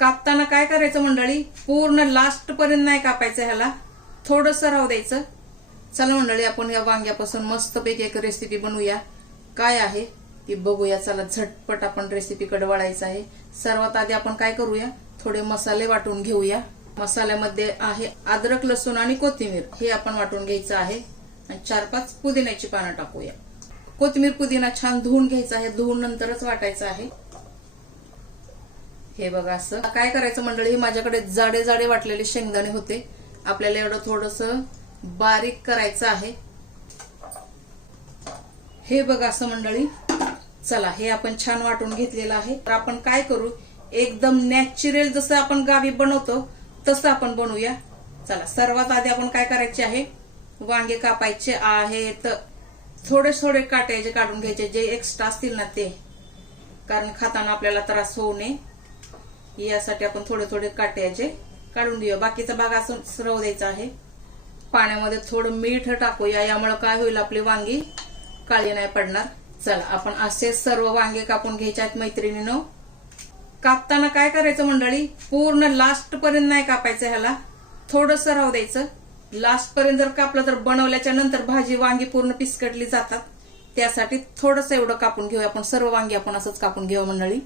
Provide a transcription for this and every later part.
कापताना काय करायचं मंडळी? पूर्ण लास्ट पर्यंत नाही कापायचं ह्याला. थोडस राहू द्यायचं. चला मंडळी आपण या वांग्यापासून मस्तपैकी एक रेसिपी बनवूया. काय आहे ती बघूया. चला झटपट आपण रेसिपीकडे वळायचं आहे. सर्वात आधी आपण काय करूया? थोडे मसाले वाटून घेऊया. मसाल्यामध्ये आहे अद्रक लसूण आणि कोथिंबीर. हे आपण वाटून घ्यायचं आहे. आणि चार पाच पुदिन्याची पानं टाकूया. कोथिंबीर पुदिना छान धुवून घ्यायचा आहे. धुवून नंतरच वाटायचं आहे. हे बघा असं. काय करायचं मंडळी? माझ्याकडे जाडे जाडे वाटलेले शेंगदाणे होते. आपल्याला एवढं थोडस बारीक करायचं आहे. हे बघा असं मंडळी. चला हे आपण छान वाटून घेतलेलं आहे. तर आपण काय करू? एकदम नॅचरल जसं आपण गावी बनवतो तसं आपण बनवूया. चला सर्वात आधी आपण काय करायचे आहे? वांगे कापायचे आहेत. थोडे थोडे काटायचे काढून घ्यायचे. जे एक्स्ट्रा असतील ना ते. कारण खाताना आपल्याला त्रास होऊ नये. यासाठी आपण थोडे थोडे काट्याचे काढून घेऊया बाकीचा भाग असून सरव द्यायचा आहे. पाण्यामध्ये थोडं मीठ टाकूया. यामुळे काय होईल आपली वांगी काळी नाही पडणार. चला आपण असे सर्व वांगे कापून घ्यायचे आहेत मैत्रिणीनं. कापताना काय करायचं मंडळी? पूर्ण लास्ट पर्यंत नाही कापायचं ह्याला. थोडं सराव द्यायचं. लास्ट पर्यंत जर कापलं तर बनवल्याच्या नंतर भाजी वांगी पूर्ण पिसकटली जातात. त्यासाठी थोडस एवढं कापून घेऊया आपण. सर्व वांगी आपण असंच कापून घेऊ मंडळी.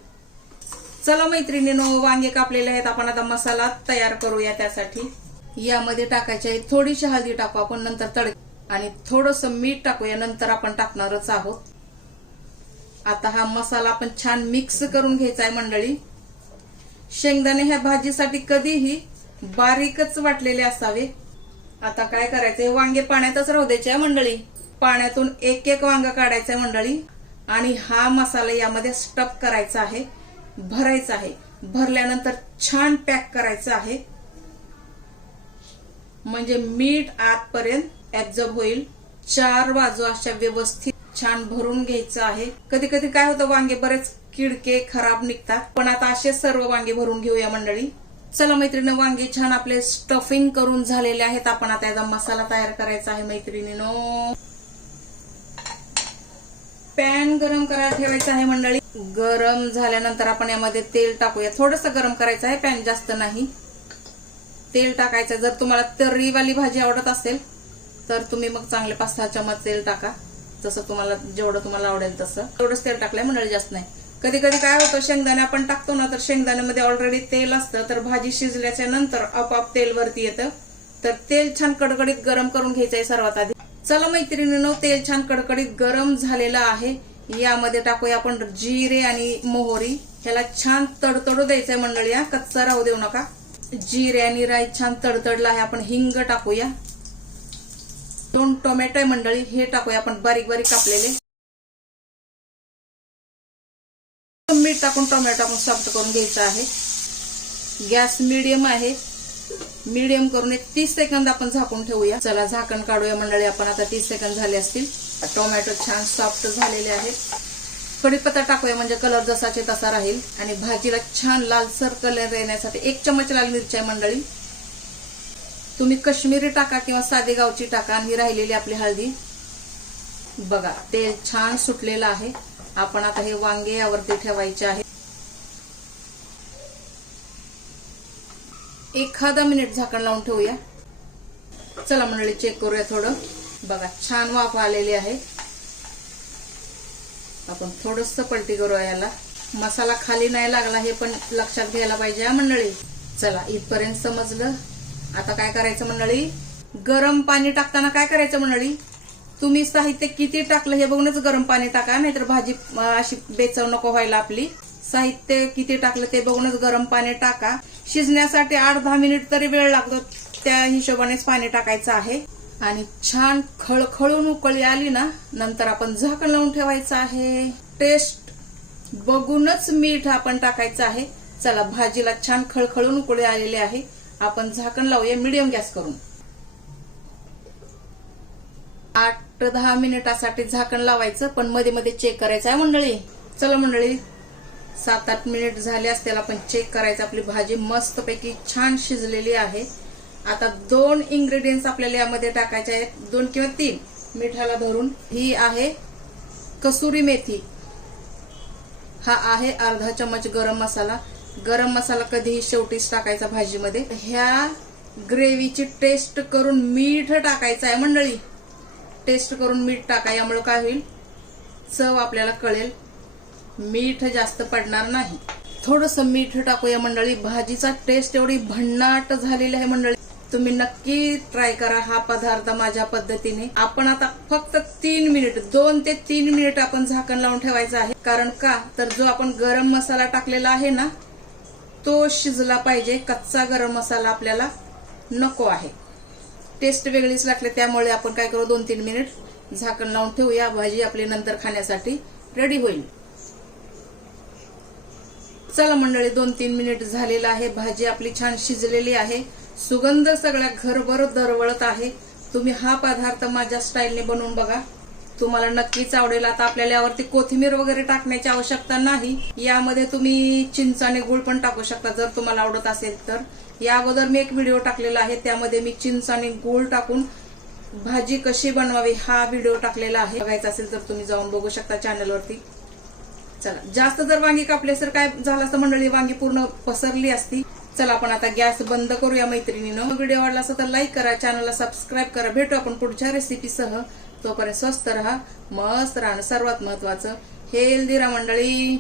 चला मैत्रिणीनो वांगे कापलेले आहेत. आपण आता मसाला तयार करूया त्यासाठी. यामध्ये टाकायची आहे थोडीशी हळदी टाकू आपण नंतर तडक. आणि थोडस मीठ टाकूया नंतर आपण टाकणारच आहोत. आता हा मसाला आपण छान मिक्स करून घ्यायचा आहे मंडळी. शेंगदाणे ह्या भाजीसाठी कधीही बारीकच वाटलेले असावे. आता काय करायचंय? वांगे पाण्यातच राहू द्यायचे मंडळी. पाण्यातून एक एक वांग काढायचंय मंडळी. आणि हा मसाला यामध्ये स्टफ करायचा आहे. भरायचं आहे. भरल्यानंतर छान पॅक करायचं आहे. म्हणजे मीठ आतपर्यंत ऍब्झॉर्ब होईल. चार बाजू अशा व्यवस्थित छान भरून घ्यायचं आहे. कधी कधी काय होतं वांगे बरेच किडके खराब निघतात. पण आता असे सर्व वांगे भरून घेऊया मंडळी. चला मैत्रिणी वांगे छान आपले स्टफिंग करून झालेले आहेत. आपण आता याचा मसाला तयार करायचा आहे मैत्रिणीनो. पॅन गरम करायला ठेवायचं आहे मंडळी. गरम झाल्यानंतर आपण यामध्ये तेल टाकूया. थोडस गरम करायचं आहे पॅन जास्त नाही. तेल टाकायचं. जर तुम्हाला तर्रीवाली भाजी आवडत असेल तर तुम्ही मग चांगले पाच सहा चमच तेल टाका. जसं तुम्हाला जेवढं तुम्हाला आवडेल तसं. तेवढंच तेल टाकलंय मंडळी जास्त नाही. कधी कधी काय होतं शेंगदाणे आपण टाकतो ना तर शेंगदाण्यामध्ये ऑलरेडी तेल असतं तर भाजी शिजल्याच्या नंतर आपोआप तेल वरती येतं. तर तेल छान कडकडीत गरम करून घ्यायचंय सर्वात आधी. चला मैत्रिणीनं तेल छान कडकडीत गरम झालेलं आहे. यामध्ये टाकूया आपण जिरे आणि मोहरी. ह्याला छान तडतडू द्यायचंय मंडळी हा. कच्चा राहू देऊ नका. जिरे आणि राई छान तडतडला आहे आपण हिंग टाकूया. दोन टोमॅटो आहे मंडळी हे टाकूया आपण बारीक बारीक कापलेले. मीठ टाकून टोमॅटो आपण सॉफ्ट करून घ्यायचा आहे. गॅस मिडियम आहे. मिडियम करून एक तीस सेकंद आपण झाकून ठेवूया. चला झाकण काढूया मंडळी आपण आता तीस सेकंद झाले असतील. टोमॅटो छान सॉफ्ट झालेले आहेत कढीपत्ता टाकूया म्हणजे कलर जसाचे तसा राहील. आणि भाजीला छान लालसर कलर येण्यासाठी एक चमच लाल मिरची आहे मंडळी. तुम्ही कश्मीरी टाका किंवा साधे गावची टाका आणि ही राहिलेली आपली हळदी. बघा तेल छान सुटलेलं आहे. आपण आता हे वांगे यावरती ठेवायचे आहे. एखादा मिनिट झाकण लावून ठेवूया. चला मंडळी चेक करूया थोडं. बघा छान वाफ आलेली आहे. आपण थोडस पलटी करूया याला. मसाला खाली नाही लागला हे पण लक्षात घ्यायला पाहिजे या मंडळी? चला इथपर्यंत समजलं. आता काय करायचं मंडळी? गरम पाणी टाकताना काय करायचं मंडळी? तुम्ही साहित्य किती टाकलं हे बघूनच गरम पाणी टाका नाहीतर भाजी अशी बेचव नको व्हायला आपली. साहित्य किती टाकलं ते बघूनच गरम पाणी टाका. शिजण्यासाठी आठ दहा मिनिट तरी वेळ लागतो त्या हिशोबानेच पाणी टाकायचं आहे. आणि छान खळखळून उकळी आली ना नंतर आपण झाकण लावून ठेवायचं आहे. टेस्ट बघूनच मीठ आपण टाकायचं आहे. चला भाजीला छान खळखळून उकळी आलेली आहे. आपण झाकण लावूया मिडियम गॅस करून. आठ दहा मिनिटासाठी झाकण लावायचं पण मध्ये मध्ये चेक करायचं आहे मंडळी. चला मंडळी सात आठ मिनिट झाले असतील आपण चेक करायचं. आपली भाजी मस्तपैकी छान शिजलेली आहे. आता दोन इंग्रेडियंट्स आपल्याला यामध्ये टाकायचे आहेत. दोन किंवा तीन. मिठाला धरून ही आहे कसुरी मेथी. हा आहे अर्धा चमच गरम मसाला. गरम मसाला कधीही शेवटीच टाकायचा भाजीमध्ये. ह्या ग्रेव्हीची टेस्ट करून मीठ टाकायचं आहे मंडळी. टेस्ट करून मीठ टाका यामुळे काय होईल? चव आपल्याला कळेल. मीठ जास्त पडणार नाही. थोडस मीठ टाकूया मंडळी. भाजीचा टेस्ट एवढी भन्नाट झालेली आहे मंडळी. तुम्ही नक्की ट्राय करा हा पदार्थ माझ्या पद्धतीने. आपण आता फक्त तीन मिनिट दोन ते तीन मिनिट आपण झाकण लावून ठेवायचं आहे. कारण का? तर जो आपण गरम मसाला टाकलेला आहे ना तो शिजला पाहिजे. कच्चा गरम मसाला आपल्याला नको आहे. टेस्ट वेगळीच लागली त्यामुळे आपण काय करू? दोन तीन मिनिट झाकण लावून ठेवूया. भाजी आपली नंतर खाण्यासाठी रेडी होईल. चला मंडळी दोन तीन मिनिट झालेलं आहे. भाजी आपली छान शिजलेली आहे. सुगंध सगळ्या घरभर दरवळत आहे. तुम्ही हा पदार्थ माझ्या स्टाईलने बनवून बघा. तुम्हाला नक्कीच आवडेल. आता आपल्याला यावरती कोथिंबीर वगैरे टाकण्याची आवश्यकता नाही. यामध्ये तुम्ही चिंच आणि गुळ पण टाकू शकता जर तुम्हाला आवडत असेल तर. या अगोदर मी एक व्हिडिओ टाकलेला आहे. त्यामध्ये मी चिंच आणि गुळ टाकून भाजी कशी बनवावी हा व्हिडिओ टाकलेला आहे. बघायचा असेल तर तुम्ही जाऊन बघू शकता चॅनलवरती. चला जास्त जर वांगी कापले तर काय झालं असतं मंडळी? वांगी पूर्ण पसरली असती. चला आपण आता गॅस बंद करूया मैत्रिणीनं. व्हिडिओ आवडला असेल तर लाईक करा चॅनलला सबस्क्राईब करा. भेटू आपण पुढच्या रेसिपीसह तोपर्यंत स्वस्त राहा मस्त राहणं सर्वात महत्वाचं हेल्दी राहा मंडळी.